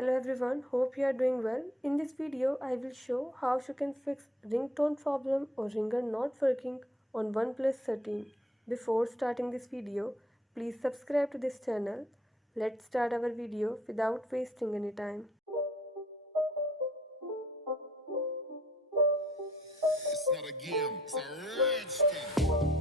Hello everyone, hope you are doing well. In this video, I will show how you can fix ringtone problem or ringer not working on Oneplus 13. Before starting this video, please subscribe to this channel. Let's start our video without wasting any time. It's not a game, it's a rich thing.